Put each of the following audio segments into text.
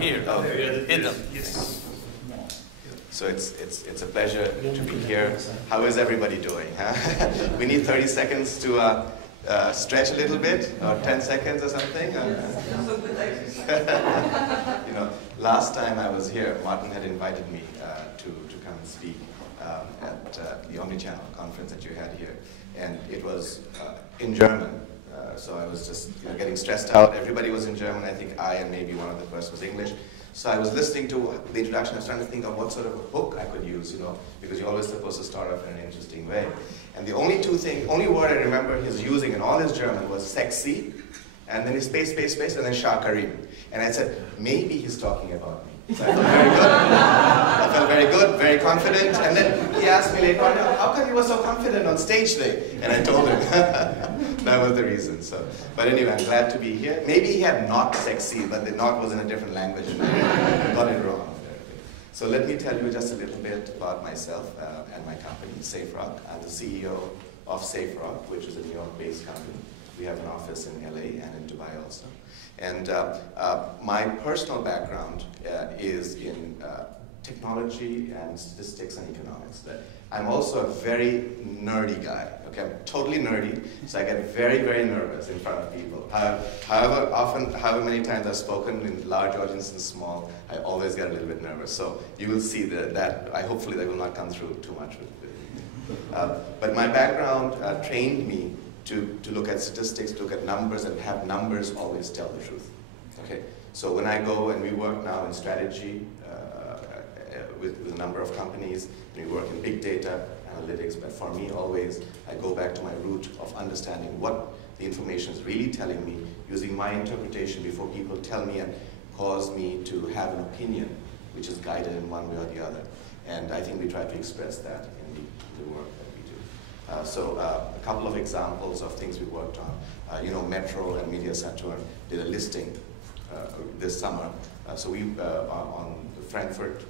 Here. Oh, Hidden. yes. So it's a pleasure to be here. How is everybody doing? Huh? We need 30 seconds to stretch a little bit, or 10 seconds or something. You know, last time I was here, Martin had invited me to come and speak at the Omnichannel conference that you had here, and it was in German. So I was just getting stressed out. Everybody was in German. I think I and maybe one other person was English. So I was listening to the introduction. I was trying to think of what sort of a hook I could use, because you're always supposed to start off in an interesting way. And the only word I remember his using in all his German was sexy, and then space, and then Shah Karim. And I said, maybe he's talking about me. So I felt very good. I felt very good, very confident. And then he asked me later on, how come you were so confident on stage today? And I told him that was the reason. So, but anyway, I'm glad to be here. Maybe he had not sexy, but the not was in a different language and I got it wrong. So let me tell you just a little bit about myself and my company, SafeRock. I'm the CEO of SafeRock, which is a New York-based company. We have an office in LA and in Dubai also. And my personal background is in technology and statistics and economics. I'm also a very nerdy guy. Okay, I'm totally nerdy, so I get very, very nervous in front of people. However many times I've spoken in large audiences and small, I always get a little bit nervous. So you will see that hopefully that will not come through too much with me. But my background trained me to look at statistics, to look at numbers, and have numbers always tell the truth. Okay, so when I go and we work now in strategy with a number of companies, and we work in big data analytics, but for me always, I go back to my root of understanding what the information is really telling me, using my interpretation before people tell me and cause me to have an opinion, which is guided in one way or the other. And I think we try to express that in the work that we do. So a couple of examples of things we worked on. Metro and Media Saturn did a listing this summer. So we, on the Frankfurt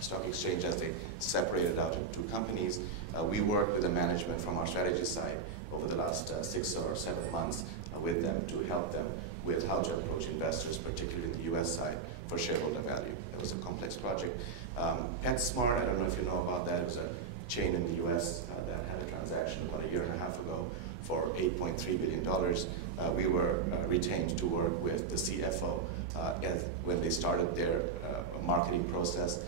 Stock Exchange, as they separated out into two companies, we worked with the management from our strategy side over the last 6 or 7 months with them to help them with how to approach investors, particularly in the US side, for shareholder value. It was a complex project. PetSmart, I don't know if you know about that, it was a chain in the US that had a transaction about 1.5 years ago for $8.3 billion. We were retained to work with the CFO when they started their marketing process.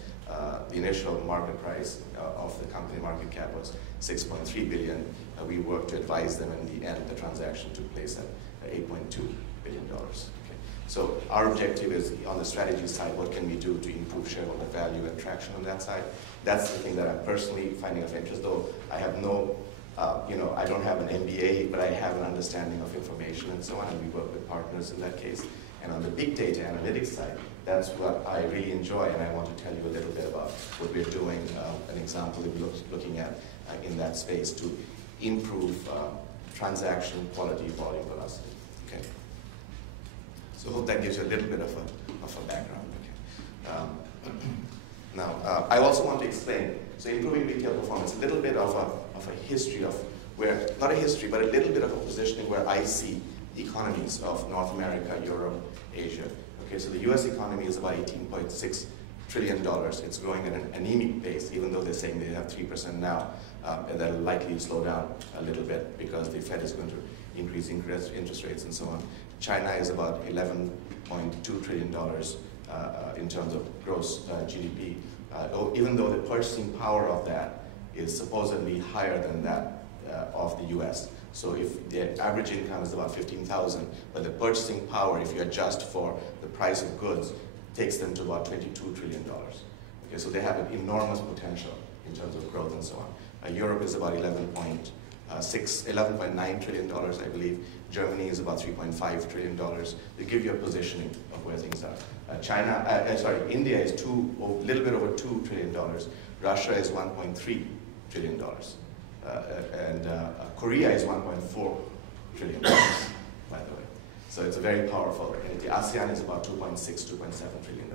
The initial market price of the company market cap was $6.3 billion. We worked to advise them. In the end, the transaction took place at $8.2 billion. Okay. So our objective is, on the strategy side, what can we do to improve shareholder value and traction on that side? That's the thing that I'm personally finding of interest, though I have no, I don't have an MBA, but I have an understanding of information and so on, and we work with partners in that case. And on the big data analytics side, that's what I really enjoy, and I want to tell you a little bit about what we're doing, an example we're looking at in that space to improve transaction quality, volume, velocity. Okay. So I hope that gives you a little bit of a background. Okay. Now, I also want to explain, so improving retail performance, a little bit of a history of where, not a history, but a little bit of a positioning where I see the economies of North America, Europe, Asia. Okay, so the US economy is about $18.6 trillion. It's growing at an anemic pace, even though they're saying they have 3% now. And that'll likely slow down a little bit because the Fed is going to increase interest rates and so on. China is about $11.2 trillion in terms of gross GDP, even though the purchasing power of that is supposedly higher than that of the US. So if the average income is about $15,000, but the purchasing power, if you adjust for the price of goods, takes them to about $22 trillion. Okay, so they have an enormous potential in terms of growth and so on. Europe is about $11.9 trillion, I believe. Germany is about $3.5 trillion. They give you a positioning of where things are. India is a little bit over $2 trillion. Russia is $1.3 trillion. And Korea is $1.4 trillion, by the way. So it's a very powerful. And the ASEAN is about $2.6, $2.7 trillion.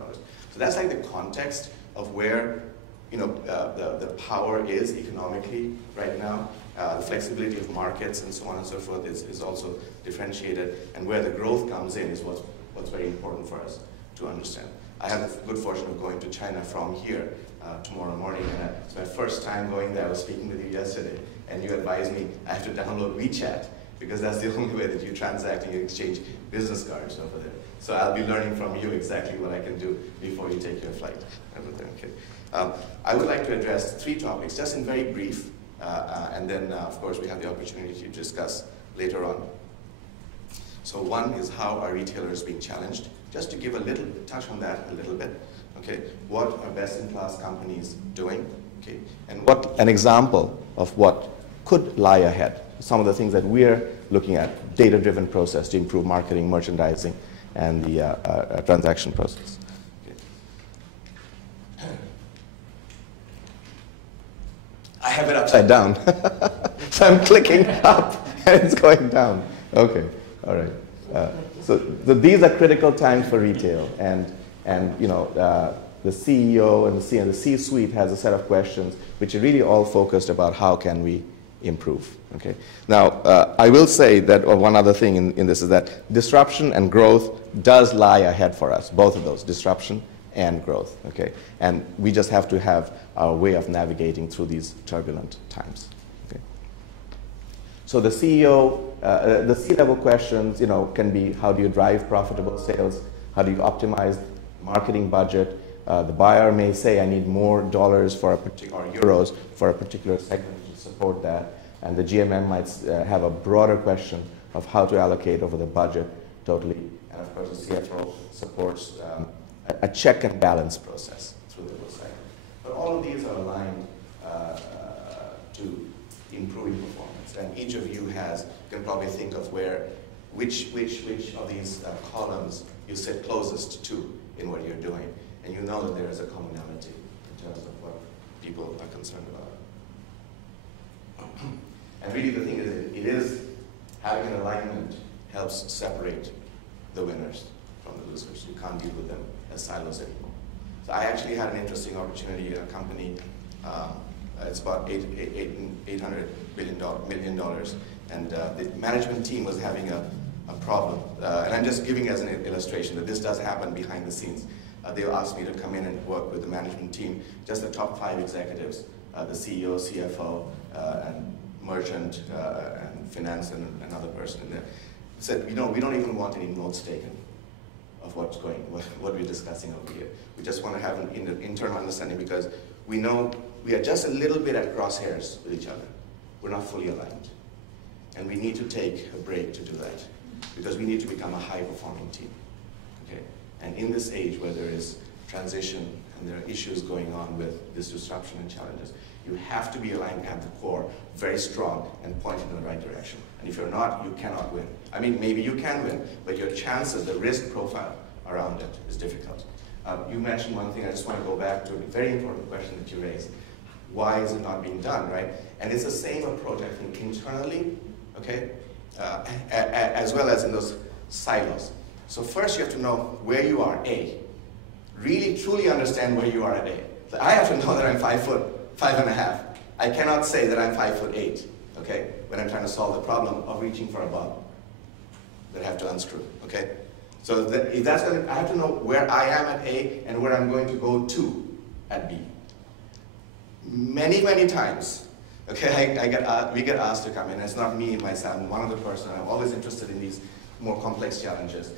So that's like the context of where the power is economically right now. The flexibility of markets and so on and so forth is also differentiated. And where the growth comes in is what's what's very important for us to understand. I had the good fortune of going to China from here tomorrow morning, and it's my first time going there. I was speaking with you yesterday, and you advised me I have to download WeChat, because that's the only way that you transact and you exchange business cards over there. So I'll be learning from you exactly what I can do before you take your flight over there. Okay. I would like to address 3 topics, just in very brief, and then, of course, we have the opportunity to discuss later on. So one is how are retailers being challenged? Just to give a little touch on that a little bit. Okay, what are best-in-class companies doing? Okay, and what an example of what could lie ahead. Some of the things that we're looking at, data-driven process to improve marketing, merchandising, and the transaction process. Okay. I have it upside down. So I'm clicking up and it's going down. Okay, all right. So these are critical times for retail, and you know, the CEO and the C-suite has a set of questions which are really all focused about how can we improve. Okay. Now, I will say that one other thing in this is that disruption and growth does lie ahead for us, both of those, disruption and growth. Okay. And we just have to have our way of navigating through these turbulent times. Okay. So the CEO, the C-level questions, you know, can be how do you drive profitable sales? How do you optimize marketing budget? The buyer may say, I need more dollars for a particular, or euros for a particular segment to support that. And the GMM might have a broader question of how to allocate over the budget totally. And of course, the CFO supports a check and balance process through the cycle. But all of these are aligned to improving performance. And each of you can probably think of which of these columns you sit closest to in what you're doing. And you know that there is a commonality in terms of what people are concerned about. And really the thing is, it is having an alignment helps separate the winners from the losers. You can't deal with them as silos anymore. So I actually had an interesting opportunity at a company, it's about $800 million, and the management team was having a problem. And I'm just giving as an illustration that this does happen behind the scenes. They asked me to come in and work with the management team, just the top 5 executives, the CEO, CFO, and merchant, and finance, and another person in there. Said, you know, we don't even want any notes taken of what we're discussing over here. We just want to have an internal understanding, because we know we are just a little bit at crosshairs with each other. We're not fully aligned. And we need to take a break to do that, because we need to become a high-performing team. Okay? And in this age where there is transition and there are issues going on with this disruption and challenges, you have to be aligned at the core, very strong, and pointing in the right direction. And if you're not, you cannot win. I mean, maybe you can win, but your chances, the risk profile around it is difficult. You mentioned one thing, I just want to go back to a very important question that you raised. Why is it not being done, right? And it's the same approach, I think, internally, okay, as well as in those silos. So first you have to know where you are, A. Really, truly understand where you are at A. So I have to know that I'm 5'5". I cannot say that I'm 5'8", okay, when I'm trying to solve the problem of reaching for a bulb that I have to unscrew, okay? So if that's I have to know where I am at A and where I'm going to go to at B. Many, many times, okay, we get asked to come in. It's not me, myself, I'm one other person. I'm always interested in these more complex challenges.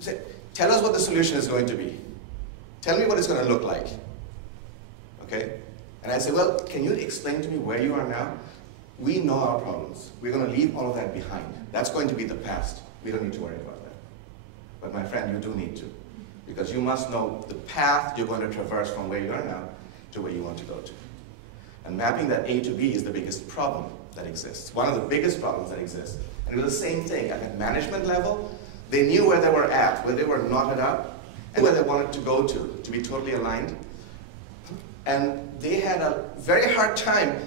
Say, tell us what the solution is going to be. Tell me what it's going to look like, okay? And I say, well, can you explain to me where you are now? We know our problems. We're going to leave all of that behind. That's going to be the past. We don't need to worry about that. But my friend, you do need to. Because you must know the path you're going to traverse from where you are now to where you want to go to. And mapping that A to B is the biggest problem that exists. One of the biggest problems that exists. And it was the same thing at the management level. They knew where they were at, where they were knotted up, and where they wanted to go to be totally aligned. And they had a very hard time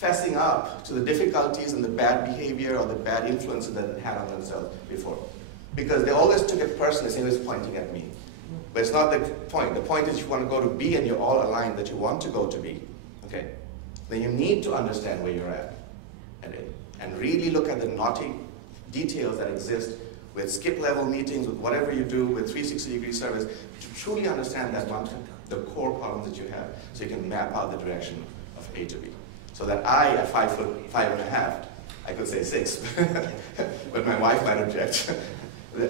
fessing up to the difficulties and the bad behavior or the bad influences that they had on themselves before. Because they always took it personally, saying it was pointing at me. But it's not the point. The point is you want to go to B and you're all aligned that you want to go to B. Okay? Then you need to understand where you're at A. And really look at the knotty details that exist with skip level meetings, with whatever you do, with 360-degree service, to truly understand that one, the core problems that you have, so you can map out the direction of A to B. So that I, at 5'5.5", I could say 6, but my wife might object,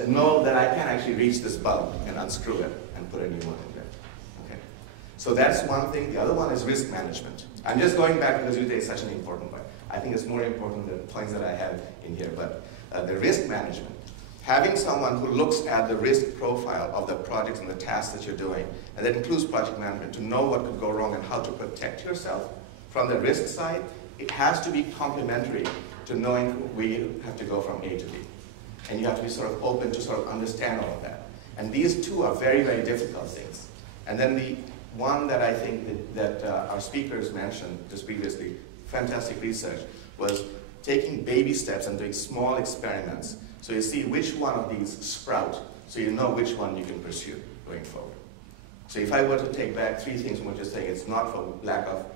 know that I can actually reach this bulb and unscrew it and put a new one in there. Okay? So that's one thing. The other one is risk management. I'm just going back because you say it's such an important point. I think it's more important than the points that I have in here, but the risk management. Having someone who looks at the risk profile of the projects and the tasks that you're doing, and that includes project management, to know what could go wrong and how to protect yourself from the risk side, it has to be complementary to knowing where you have to go from A to B. And you have to be sort of open to sort of understand all of that. And these two are very, very difficult things. And then the one that I think that our speakers mentioned just previously, fantastic research, was taking baby steps and doing small experiments. So you see which one of these sprout, so you know which one you can pursue going forward. So if I were to take back 3 things from what you're saying, it's not for lack of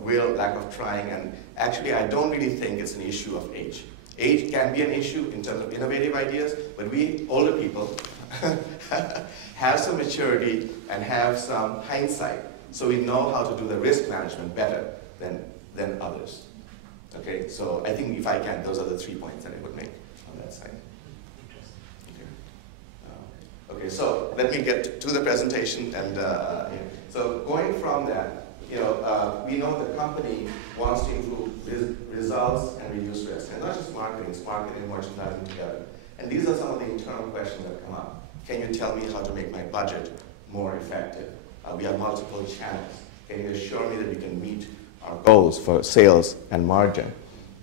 will, lack of trying, and actually I don't really think it's an issue of age. Age can be an issue in terms of innovative ideas, but we older people have some maturity and have some hindsight, so we know how to do the risk management better than others. Okay, so I think if I can, those are the 3 points that I would make on that side. Okay, so let me get to the presentation, and so going from that, we know the company wants to improve results and reduce risk, and not just marketing, it's marketing and merchandising together. And these are some of the internal questions that come up. Can you tell me how to make my budget more effective? We have multiple channels. Can you assure me that we can meet our goals for sales and margin?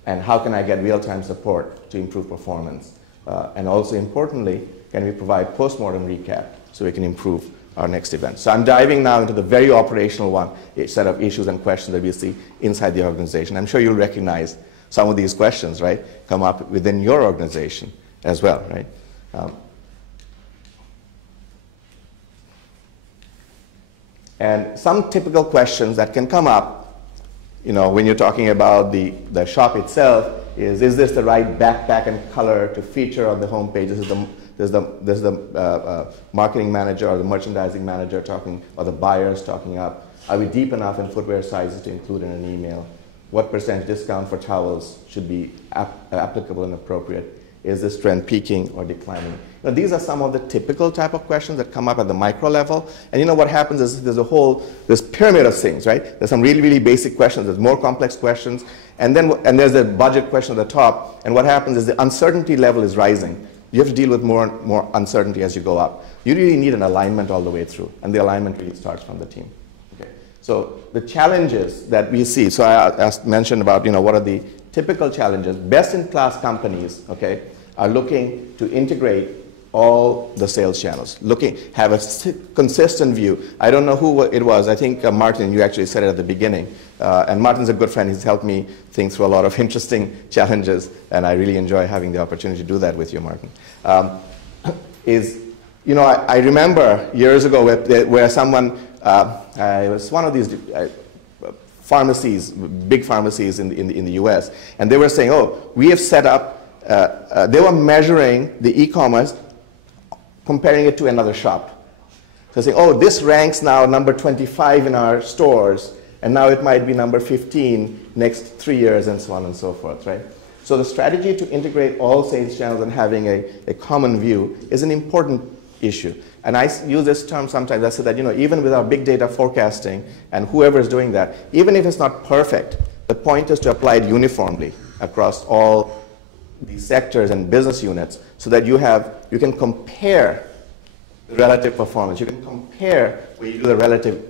And how can I get real-time support to improve performance? And also importantly, can we provide post-mortem recap so we can improve our next event? So I'm diving now into the very operational one, a set of issues and questions that we see inside the organization. I'm sure you'll recognize some of these questions, right, come up within your organization as well, right? And some typical questions that can come up, when you're talking about the shop itself is this the right backpack and color to feature on the homepage? There's the marketing manager or the merchandising manager talking, or the buyers talking up. Are we deep enough in footwear sizes to include in an email? What percent discount for towels should be applicable and appropriate? Is this trend peaking or declining? Now, these are some of the typical type of questions that come up at the micro level. And what happens is there's this pyramid of things, right? There's some really, really basic questions. There's more complex questions. And there's a budget question at the top. And what happens is the uncertainty level is rising. You have to deal with more uncertainty as you go up. You really need an alignment all the way through. And the alignment really starts from the team. Okay. So the challenges that we see. So I mentioned about, what are the typical challenges. Best-in-class companies, okay, are looking to integrate all the sales channels, have a consistent view. I don't know who it was. I think Martin, you actually said it at the beginning. And Martin's a good friend. He's helped me think through a lot of interesting challenges, and I really enjoy having the opportunity to do that with you, Martin. I remember years ago where someone, it was one of these pharmacies, big pharmacies in the US, and they were saying, we have set up, they were measuring the e-commerce, comparing it to another shop. So saying, this ranks now number 25 in our stores, and now it might be number 15 next 3 years, and so on and so forth, right? So the strategy to integrate all sales channels and having a common view is an important issue. And I use this term sometimes. I say that, even with our big data forecasting and whoever is doing that, even if it's not perfect, the point is to apply it uniformly across all these sectors and business units, so that you can compare the relative performance. You can compare where you do the relative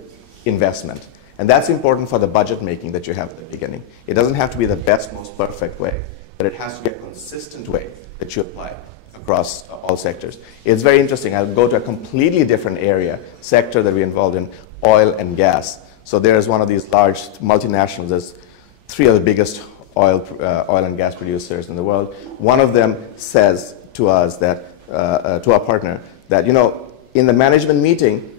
investment. And that's important for the budget making that you have at the beginning. It doesn't have to be the best, most perfect way, but it has to be a consistent way that you apply across all sectors. It's very interesting. I'll go to a completely different sector that we're involved in, oil and gas. So there's one of these large multinationals. There's 3 of the biggest oil and gas producers in the world. One of them says to us that, to our partner, that, in the management meeting,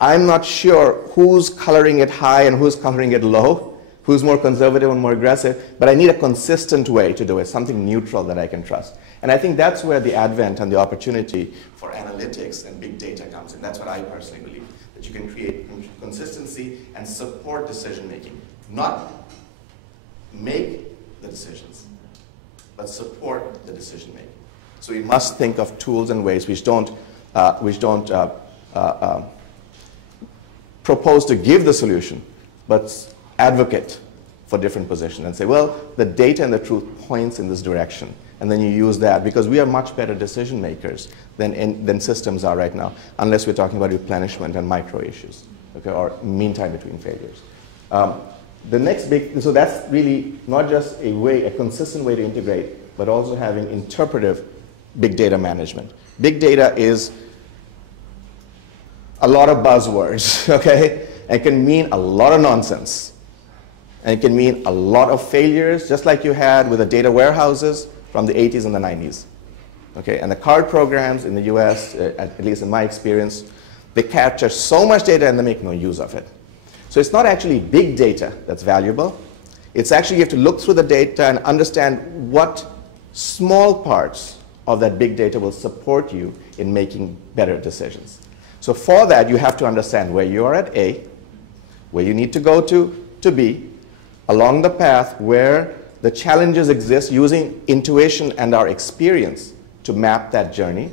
I'm not sure who's coloring it high and who's coloring it low, who's more conservative and more aggressive, but I need a consistent way to do it, something neutral that I can trust. And I think that's where the advent and the opportunity for analytics and big data comes in. That's what I personally believe, that you can create consistency and support decision making, not make the decisions, but support the decision making. So we must think of tools and ways which don't propose to give the solution, but advocate for different positions and say, well, the data and the truth points in this direction. And then you use that, because we are much better decision makers than systems are right now, unless we're talking about replenishment and micro issues, okay, or mean time between failures. The next big, so that's really not just a consistent way to integrate, but also having interpretive big data management. Big data is a lot of buzzwords, okay? It can mean a lot of nonsense. And it can mean a lot of failures, just like you had with the data warehouses from the 80s and the 90s. Okay? And the card programs in the US, at least in my experience, they capture so much data and they make no use of it. So it's not actually big data that's valuable. It's actually you have to look through the data and understand what small parts of that big data will support you in making better decisions. So for that, you have to understand where you are at A, where you need to go to B, along the path where the challenges exist, using intuition and our experience to map that journey,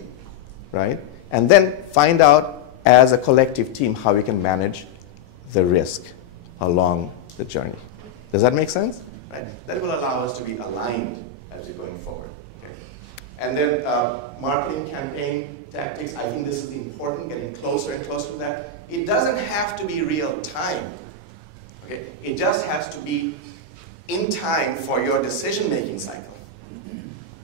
right? And then find out as a collective team how we can manage the risk along the journey. Does that make sense? Right? That will allow us to be aligned as we're going forward. Okay? And then marketing campaign tactics, I think this is important, getting closer and closer to that. It doesn't have to be real time. Okay? It just has to be in time for your decision-making cycle.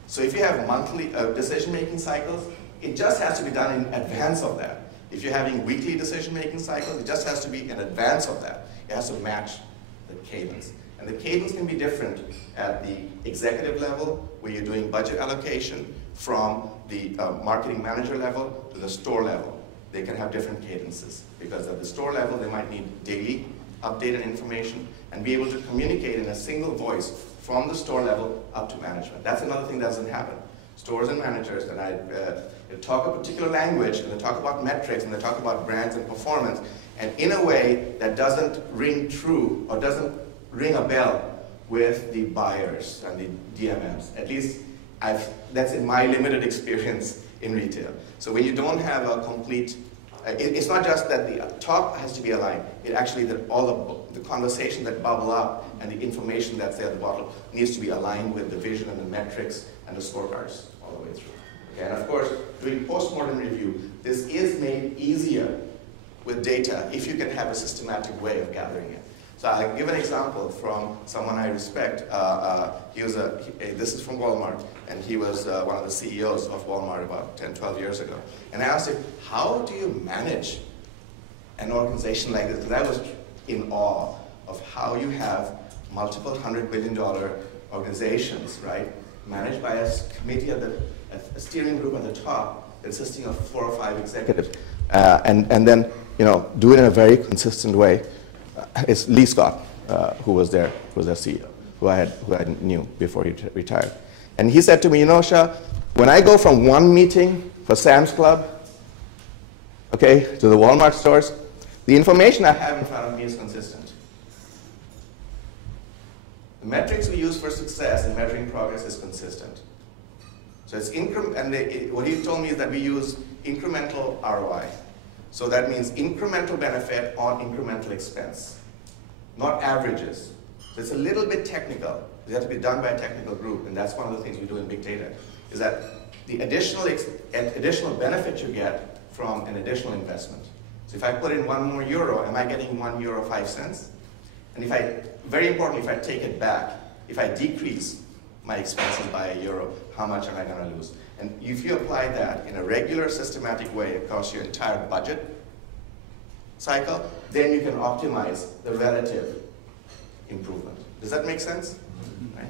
So if you have monthly decision-making cycles, it just has to be done in advance of that. If you're having weekly decision-making cycles, it just has to be in advance of that. It has to match the cadence. And the cadence can be different at the executive level, where you're doing budget allocation, from the marketing manager level to the store level. They can have different cadences, because at the store level, they might need daily updated information and be able to communicate in a single voice from the store level up to management. That's another thing that doesn't happen. Stores and managers, and they talk a particular language, and they talk about metrics, and they talk about brands and performance, and in a way that doesn't ring true or doesn't ring a bell with the buyers and the DMMs. At least that's in my limited experience in retail. So when you don't have a complete, it's not just that the top has to be aligned. It actually that all the conversation that bubble up and the information that's there at the bottom needs to be aligned with the vision and the metrics and the scorecards all the way through. Okay? And of course, doing post-mortem review, this is made easier with data if you can have a systematic way of gathering it. So I'll give an example from someone I respect. This is from Walmart, and he was one of the CEOs of Walmart about 10, 12 years ago. And I asked him, how do you manage an organization like this? Because I was in awe of how you have multiple $100 billion organizations, right, managed by a committee a steering group at the top, consisting of 4 or 5 executives, and then do it in a very consistent way. It's Lee Scott, who was their CEO, who I knew before he retired. And he said to me, Shah, when I go from one meeting for Sam's Club, okay, to the Walmart stores, the information I have in front of me is consistent. The metrics we use for success in measuring progress is consistent. So it's what he told me is that we use incremental ROI. So that means incremental benefit on incremental expense, not averages. So it's a little bit technical. It has to be done by a technical group, and that's one of the things we do in big data, is that the additional benefit you get from an additional investment. So if I put in €1 more, am I getting €1.05? And very importantly, if I take it back, if I decrease my expenses by €1, how much am I going to lose? And if you apply that in a regular, systematic way across your entire budget cycle, then you can optimize the relative improvement. Does that make sense? Right?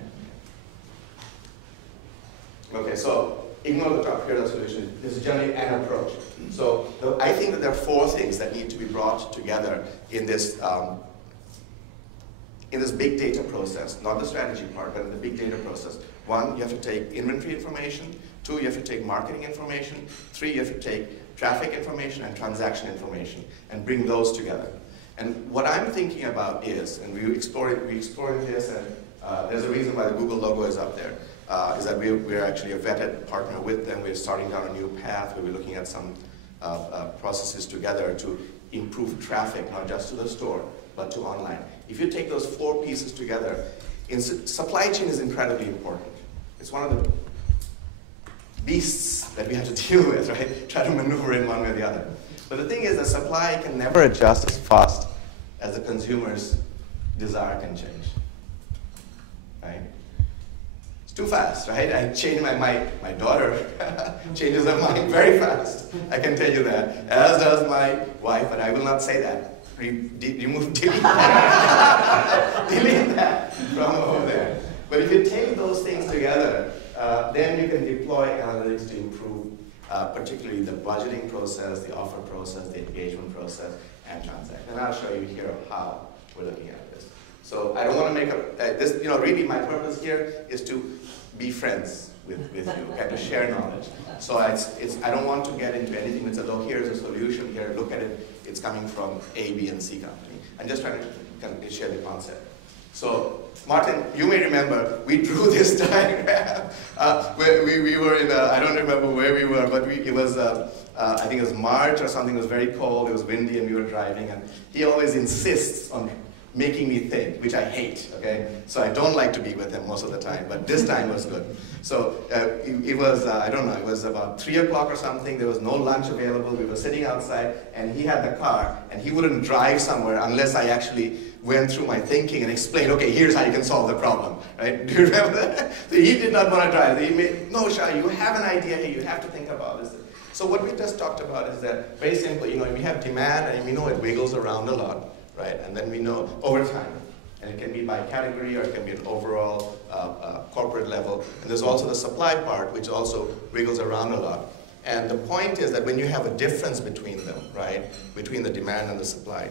Okay, so ignore the top, here's the solution. This is generally an approach. So I think that there are 4 things that need to be brought together in this in this big data process, not the strategy part, but in the big data process. One, you have to take inventory information. Two, you have to take marketing information. Three, you have to take traffic information and transaction information and bring those together. And what I'm thinking about is, and we explored this, and there's a reason why the Google logo is up there, is that we're actually a vetted partner with them. We're starting down a new path where we're looking at some processes together to improve traffic, not just to the store, but to online. If you take those four pieces together, supply chain is incredibly important. It's one of the beasts that we have to deal with, right? Try to maneuver in one way or the other. But the thing is that supply can never adjust as fast as the consumer's desire can change, right? It's too fast, right? I change my mind. My daughter changes her mind very fast. I can tell you that. As does my wife, but I will not say that. Delete that. Delete that from over there. But if you take those things together, then you can deploy analytics to improve particularly the budgeting process, the offer process, the engagement process, and transaction. And I'll show you here how we're looking at this. So I don't want to make this, really my purpose here is to be friends with you, and to share knowledge. So I don't want to get into anything that says, oh, here's a solution here, look at it, it's coming from A, B, and C company. I'm just trying to share the concept. So, Martin, you may remember, we drew this diagram where we were in, I don't remember where we were, but it was, I think it was March or something, it was very cold, it was windy, and we were driving, and he always insists on making me think, which I hate, okay? So I don't like to be with him most of the time, but this time was good. So it was, I don't know, it was about 3 o'clock or something, there was no lunch available, we were sitting outside, and he had the car, and he wouldn't drive somewhere unless I actually went through my thinking and explained, okay, here's how you can solve the problem, right? Do you remember that? So he did not want to drive. He made, no, Shah, you have an idea here, you have to think about this. So what we just talked about is that, very simply, we have demand, and we know it wiggles around a lot, right? And then we know over time, and it can be by category, or it can be an overall corporate level. And there's also the supply part, which also wiggles around a lot. And the point is that when you have a difference between them, right, between the demand and the supply,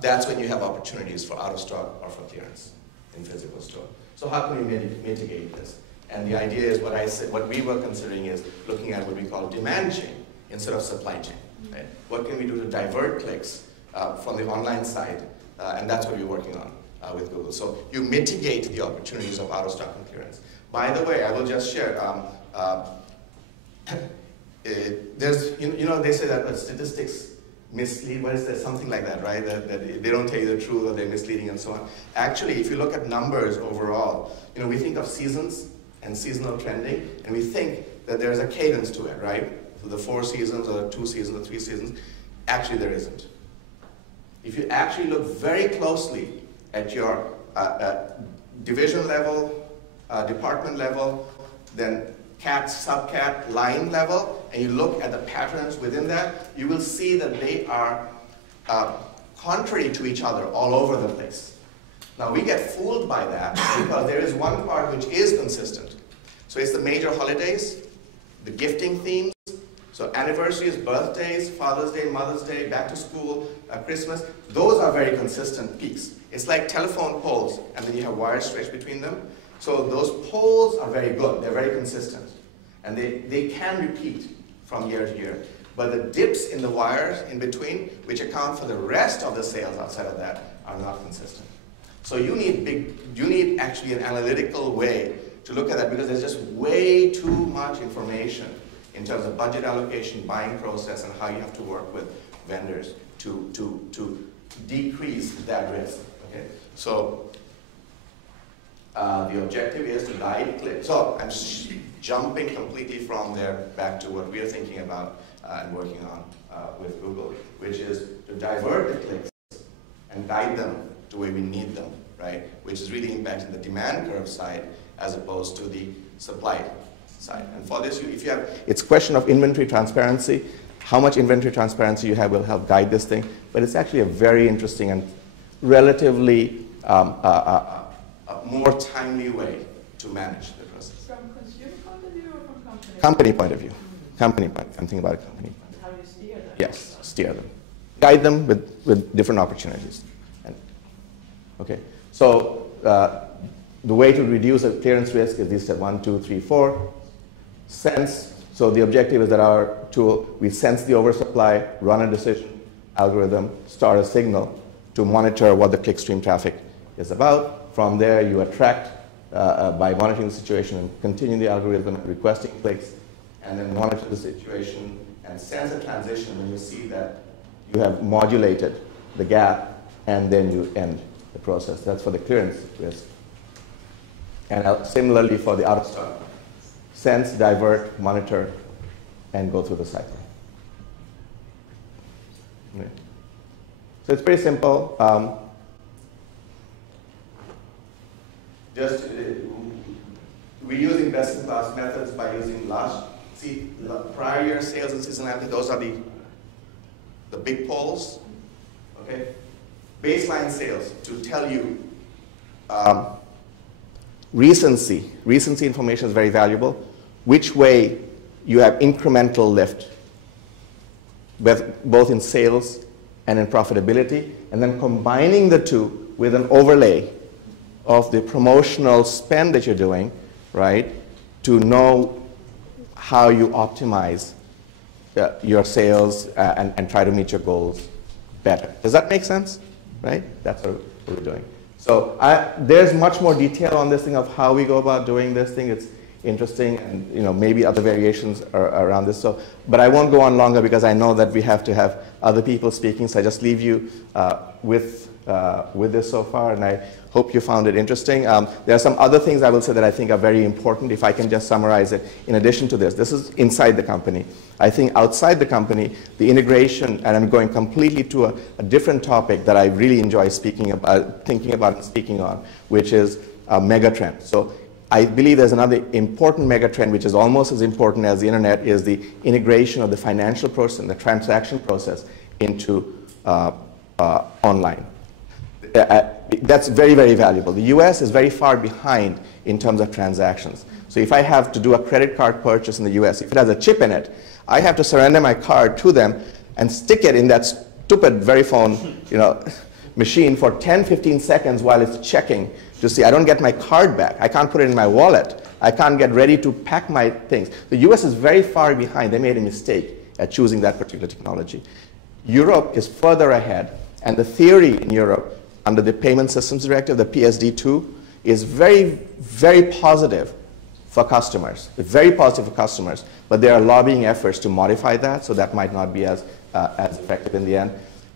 that's when you have opportunities for out of stock or for clearance in physical store. So how can we mitigate this? And the idea is what we were considering is looking at what we call demand chain instead of supply chain. Right? What can we do to divert clicks from the online side? And that's what we're working on with Google. So you mitigate the opportunities of out of stock and clearance. By the way, I will just share. There's, they say that statistics mislead, what is that, something like that, right? That they don't tell you the truth, or they're misleading and so on. Actually, if you look at numbers overall, we think of seasons and seasonal trending, and we think that there's a cadence to it, right? So the 4 seasons, or the 2 seasons, or 3 seasons. Actually, there isn't. If you actually look very closely at your division level, department level, then cat, subcat, line level, and you look at the patterns within that, you will see that they are contrary to each other all over the place. Now, we get fooled by that because there is one part which is consistent. So it's the major holidays, the gifting themes. So anniversaries, birthdays, Father's Day, Mother's Day, back to school, Christmas, those are very consistent peaks. It's like telephone poles, and then you have wires stretched between them. So those poles are very good, they're very consistent. And they can repeat from year to year. But the dips in the wires in between, which account for the rest of the sales outside of that, are not consistent. So you need actually an analytical way to look at that, because there's just way too much information in terms of budget allocation, buying process, and how you have to work with vendors to decrease that risk. Okay? So the objective is to guide clicks. So I'm jumping completely from there back to what we are thinking about and working on with Google, which is to divert the clicks and guide them to where we need them, right? Which is really impacting the demand curve side as opposed to the supply side. And for this, if you have, it's a question of inventory transparency. How much inventory transparency you have will help guide this thing. But it's actually a very interesting and relatively more timely way to manage the process. From consumer point of view or from company? Company point of view. Company point. I'm thinking about a company. How do you steer them? Yes, steer them. Guide them with different opportunities. And Okay, so the way to reduce a clearance risk is this step 1, 2, 3, 4. Sense. So the objective is that our tool, we sense the oversupply, run a decision algorithm, start a signal to monitor what the clickstream traffic is about. From there, you attract by monitoring the situation and continue the algorithm, requesting clicks, and then monitor the situation and sense a transition when you see that you have modulated the gap, and then you end the process. That's for the clearance risk. And similarly for the out of stock. Sense, divert, monitor, and go through the cycle. Okay. So it's pretty simple. We're using best-in-class methods by using prior year sales and seasonality. Those are the big poles. Okay, baseline sales to tell you recency. Recency information is very valuable. Which way you have incremental lift, both in sales and in profitability, and then combining the two with an overlay of the promotional spend that you're doing, right, to know how you optimize your sales and try to meet your goals better. Does that make sense? Right? That's what we're doing. So there's much more detail on this thing of how we go about doing this thing. It's interesting, and maybe other variations are around this. So, but I won't go on longer because I know that we have to have other people speaking. So I just leave you with this so far, and I hope you found it interesting. There are some other things I will say that I think are very important. If I can just summarize it, in addition to this is inside the company. I think outside the company, the integration, and I'm going completely to a different topic that I really enjoy thinking about and speaking on, which is a megatrend. So I believe there's another important megatrend, which is almost as important as the internet, is the integration of the financial process and the transaction process into online. That's very, very valuable. The US is very far behind in terms of transactions. So if I have to do a credit card purchase in the US, if it has a chip in it, I have to surrender my card to them and stick it in that stupid Verifone machine for 10, 15 seconds while it's checking to see. I don't get my card back. I can't put it in my wallet. I can't get ready to pack my things. The US is very far behind. They made a mistake at choosing that particular technology. Europe is further ahead, and the theory in Europe under the Payment Systems Directive, the PSD2, is very, very positive for customers. It's very positive for customers, but there are lobbying efforts to modify that, so that might not be as effective in the end.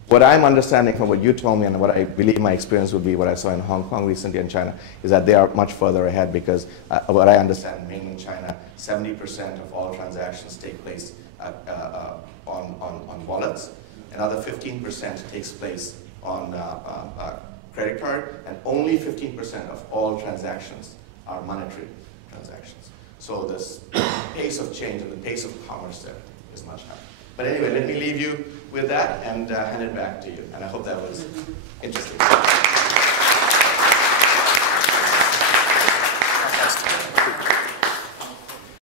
What I'm understanding from what you told me and what I believe my experience would be, what I saw in Hong Kong recently and China, is that they are much further ahead because what I understand in mainland China, 70% of all transactions take place on wallets. Another 15% takes place on credit card, and only 15% of all transactions are monetary transactions. So this pace of change and the pace of commerce there is much higher. But anyway, let me leave you with that and hand it back to you. And I hope that was interesting.